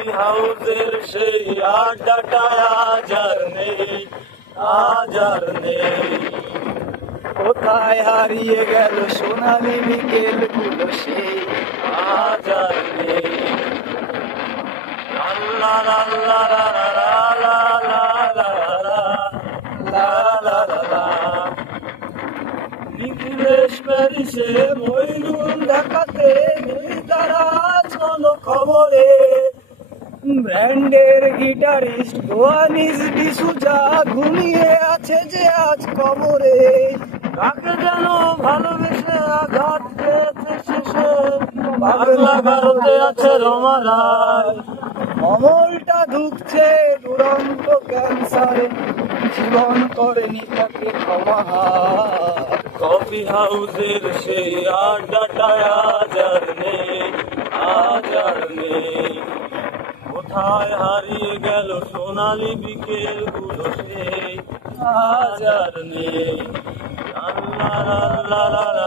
Coffee হাউসের সেই আড্ডাটা আজ আর নেই। কোথায় হারিয়ে গেল সোনালি বিকেল গুলো সেই আজ আর নেই। লা লা লা লা লা লা লা লা লা লা লা লা। নিখিলেশ প্যারিসে, মইনুল ঢাকাতে, তারাজ কোনো খবরে। ব্র্যান্ডের গিটারিস্ট গোয়ানিস ডিসুজা ঘুমিয়ে আছে যে আজ কবরে। কাকে যেন ভালোবেসে আঘাত পেয়েছে শেষে, পাগলা গারদে আছে রমা রায়। অমলটা ঢুকছে দুরন্ত ক্যান্সারে, জীবন করেনি তাকে ক্ষমা। কফি হাউসের সেই আড্ডাটা আজ আর নেই। কোথায় হারিয়ে গেল সোনালি বিকেল গুলো সেই আজ আর নেই। আল্লাহ আল্লাহ